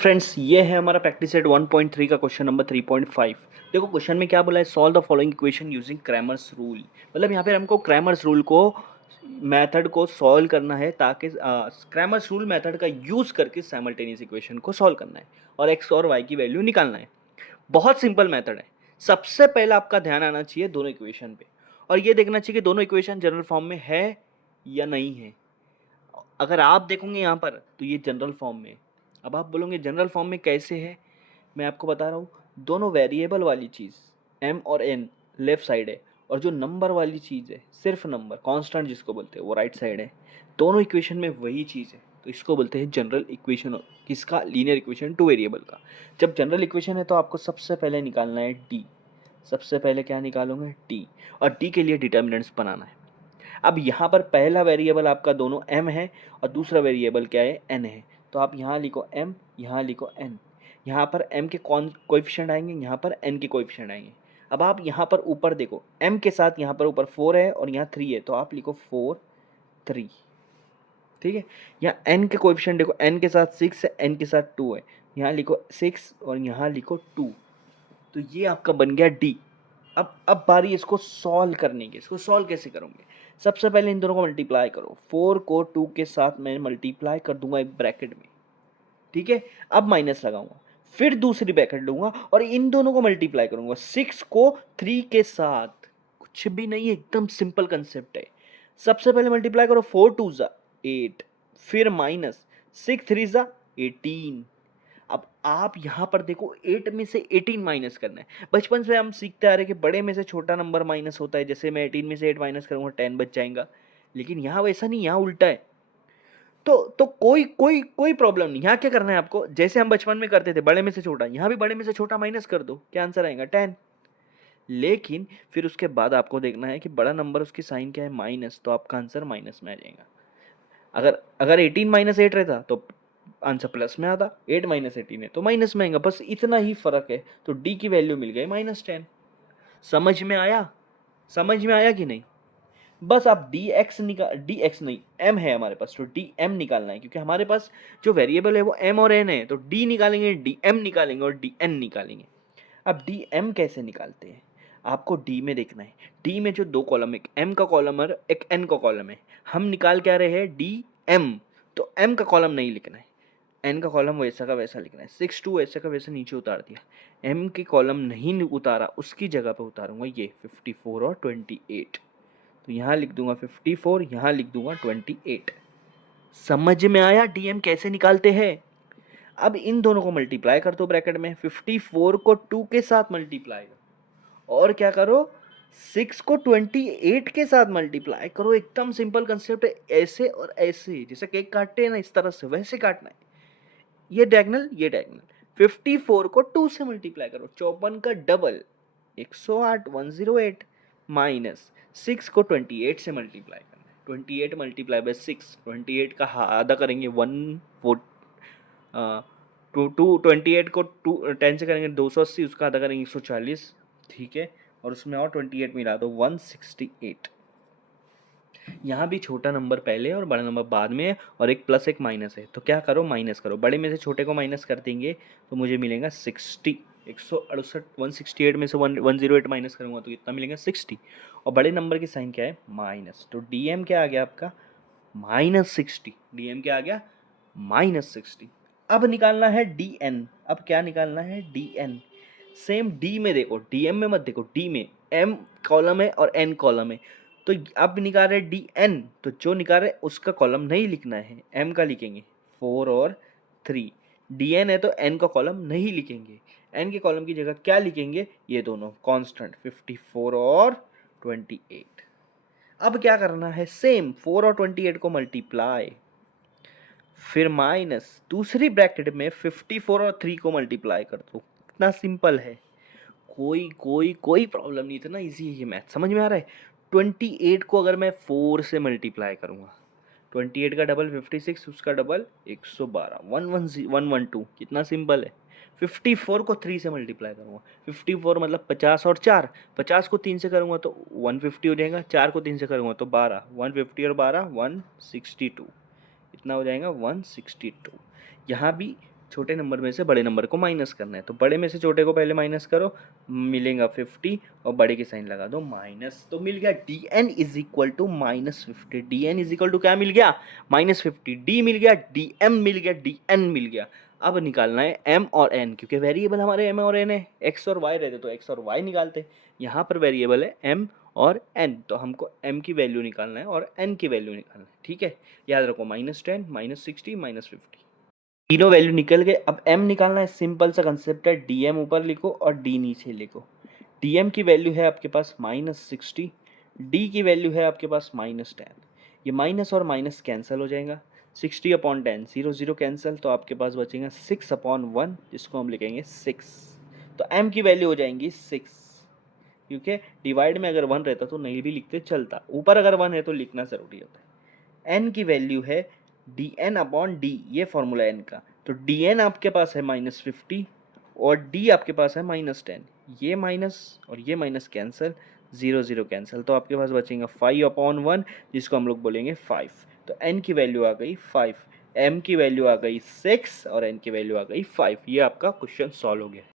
Friends ये है हमारा प्रैक्टिस सेट 1.3 का क्वेश्चन नंबर 3.5। देखो क्वेश्चन में क्या बोला है, solve the following equation using Cramer's rule. मतलब यहाँ पे हमको क्रैमर्स रूल को मेथड को सॉल्व करना है ताकि क्रैमर्स रूल मेथड का यूज़ करके साइमल्टेनियस इक्वेशन को सॉल्व करना है और एक्स और वाई की वैल्यू निकालना है। बहुत सिंपल मेथड है। सबसे पहले आपका ध्यान आना चाहिए दोनों इक्वेशन पे और ये देखना चाहिए कि दोनों इक्वेशन जनरल फॉर्म में है या नहीं है। अगर आप देखोगे यहाँ पर तो ये जनरल फॉर्म में। अब आप बोलोगे जनरल फॉर्म में कैसे है, मैं आपको बता रहा हूँ। दोनों वेरिएबल वाली चीज़ m और n लेफ्ट साइड है और जो नंबर वाली चीज़ है सिर्फ नंबर कांस्टेंट जिसको बोलते हैं वो राइट साइड है। दोनों इक्वेशन में वही चीज़ है तो इसको बोलते हैं जनरल इक्वेशन। किसका? लीनियर इक्वेशन टू वेरिएबल का। जब जनरल इक्वेशन है तो आपको सबसे पहले निकालना है डी। सबसे पहले क्या निकालोगे? डी। और डी के लिए डिटर्मिनेंट्स बनाना है। अब यहाँ पर पहला वेरिएबल आपका दोनों m है और दूसरा वेरिएबल क्या है? n है। तो आप यहाँ लिखो m, यहाँ लिखो n। यहाँ पर m के कौन कोएफिशिएंट आएंगे? यहाँ पर n के कोएफिशिएंट आएंगे। अब आप यहाँ पर ऊपर देखो, m के साथ यहाँ पर ऊपर 4 है और यहाँ 3 है तो आप लिखो 4 3। ठीक है। यहाँ n के कोएफिशिएंट देखो, n के साथ 6 है, n के साथ 2 है। यहाँ लिखो 6 और यहाँ लिखो 2। तो ये आपका बन गया d। अब बारी इसको सॉल्व करने की। इसको सॉल्व कैसे करोगे? सबसे पहले इन दोनों को मल्टीप्लाई करो। 4 को 2 के साथ मैं मल्टीप्लाई कर दूंगा एक ब्रैकेट में। ठीक है। अब माइनस लगाऊंगा, फिर दूसरी ब्रैकेट लूंगा और इन दोनों को मल्टीप्लाई करूंगा 6 को 3 के साथ। कुछ भी नहीं, एकदम सिंपल कंसेप्ट है। सबसे पहले मल्टीप्लाई करो, 4 2 जा 8, फिर माइनस 6 3 जा 18। अब आप यहाँ पर देखो 8 में से 18 माइनस करना है। बचपन से हम सीखते आ रहे कि बड़े में से छोटा नंबर माइनस होता है। जैसे मैं 18 में से 8 माइनस करूँगा 10 बच जाएगा, लेकिन यहाँ वैसा नहीं, यहाँ उल्टा है। तो कोई कोई कोई प्रॉब्लम नहीं। यहाँ क्या करना है आपको, जैसे हम बचपन में करते थे बड़े में से छोटा, यहाँ भी बड़े में से छोटा माइनस कर दो, क्या आंसर आएगा? 10। लेकिन फिर उसके बाद आपको देखना है कि बड़ा नंबर उसकी साइन क्या है? माइनस, तो आपका आंसर माइनस में आ जाएगा। अगर अगर 18 माइनस 8 रहता तो आंसर प्लस में आता। 8 माइनस 18 है तो माइनस में आएगा। बस इतना ही फर्क है। तो डी की वैल्यू मिल गई -10। समझ में आया? समझ में आया कि नहीं? बस आप डी एक्स निकाल, डी एक्स नहीं एम है हमारे पास, तो डी एम निकालना है क्योंकि हमारे पास जो वेरिएबल है वो एम और एन है। तो डी निकालेंगे, डी एम निकालेंगे और डी एन निकालेंगे। अब डी एम कैसे निकालते हैं? आपको डी में देखना है। डी में जो दो कॉलम, एक एम का कॉलम और एक एन का कॉलम है, हम निकाल क्या रहे हैं? D M. तो एम का कॉलम नहीं लिखना है, एन का कॉलम वैसा का वैसा लिखना है। 6 2 ऐसा का वैसा नीचे उतार दिया। एम के कॉलम नहीं उतारा, उसकी जगह पे उतारूंगा ये 54 और 28। तो यहाँ लिख दूंगा 54, यहाँ लिख दूंगा 28। समझ में आया डीएम कैसे निकालते हैं? अब इन दोनों को मल्टीप्लाई कर दो ब्रैकेट में। 54 को 2 के साथ मल्टीप्लाई करो और क्या करो? 6 को 28 के साथ मल्टीप्लाई करो। एकदम सिंपल कंसेप्ट है। ऐसे और ऐसे, जैसे केक काटते हैं ना इस तरह से, वैसे काटना है। ये डायगोनल, ये डायगोनल। 54 को 2 से मल्टीप्लाई करो, 54 का डबल 108 108, माइनस 6 को 28 से मल्टीप्लाई करना है। 28 मल्टीप्लाई बाय 6, 28 का आधा करेंगे 1 4 टू टू 28 को 10 से करेंगे 280, उसका आधा करेंगे 140। ठीक है। और उसमें और 28 मिला दो 168। यहाँ भी छोटा नंबर पहले और बड़ा नंबर बाद में है और एक प्लस एक माइनस है। तो क्या करो? माइनस करो। बड़े में से छोटे को माइनस कर देंगे तो मुझे मिलेगा 60। 168 168 में से 108 माइनस करूँगा तो कितना मिलेगा? 60। और बड़े नंबर की साइन क्या है? माइनस। तो डीएम क्या आ गया आपका? -60। डीएम क्या आ गया? -60। अब निकालना है डी एन। अब क्या निकालना है? D N. सेम डी में देखो, डीएम में मत देखो, डी में एम कॉलम है और एन कॉलम है। तो अब निकाल रहे डी एन, तो जो निकाल रहे उसका कॉलम नहीं लिखना है, एम का लिखेंगे 4 और 3। डी एन है तो एन का कॉलम नहीं लिखेंगे। एन के कॉलम की जगह क्या लिखेंगे? ये दोनों कांस्टेंट 54 और 28। अब क्या करना है? सेम 4 और 28 को मल्टीप्लाई, फिर माइनस दूसरी ब्रैकेट में 54 और 3 को मल्टीप्लाई कर दो। इतना सिंपल है। कोई कोई कोई प्रॉब्लम नहीं, इतना इजी है ये मैथ। समझ में आ रहा है? 28 को अगर मैं 4 से मल्टीप्लाई करूँगा, 28 का डबल 56, उसका डबल 112, 112। कितना सिंपल है। 54 को 3 से मल्टीप्लाई करूँगा, 54 मतलब 50 और 4, 50 को 3 से करूँगा तो 150 हो जाएगा, 4 को 3 से करूँगा तो 12, 150 और 12 162। इतना हो जाएगा 162। यहाँ भी छोटे नंबर में से बड़े नंबर को माइनस करना है, तो बड़े में से छोटे को पहले माइनस करो, मिलेगा 50 और बड़े की साइन लगा दो माइनस, तो मिल गया dn is equal to -50। dn is equal to क्या मिल गया? -50। d मिल गया, dm मिल गया, dn मिल गया। अब निकालना है m और n, क्योंकि वेरिएबल हमारे m और n है, x और y रहते तो x और y निकालते, यहाँ पर वेरिएबल है m और n, तो हमको m की वैल्यू निकालना है और n की वैल्यू निकालना है। ठीक है, याद रखो -10, -60, -50, तीनों वैल्यू निकल गए। अब m निकालना है, सिंपल सा कंसेप्ट है, dm ऊपर लिखो और d नीचे लिखो। dm की वैल्यू है आपके पास -60, d की वैल्यू है आपके पास -10। ये माइनस और माइनस कैंसिल हो जाएगा, 60/10 0 0 कैंसिल, तो आपके पास बचेगा 6/1, जिसको हम लिखेंगे 6। तो m की वैल्यू हो जाएंगी 6, क्योंकि डिवाइड में अगर 1 रहता तो नहीं भी लिखते चलता, ऊपर अगर 1 है तो लिखना ज़रूरी होता है। n की वैल्यू है dn/d, ये फॉर्मूला n का, तो dn आपके पास है -50 और d आपके पास है -10, ये माइनस और ये माइनस कैंसिल, 0 0 कैंसिल, तो आपके पास बचेगा 5/1, जिसको हम लोग बोलेंगे 5। तो n की वैल्यू आ गई 5, m की वैल्यू आ गई 6 और n की वैल्यू आ गई 5। ये आपका क्वेश्चन सॉल्व हो गया।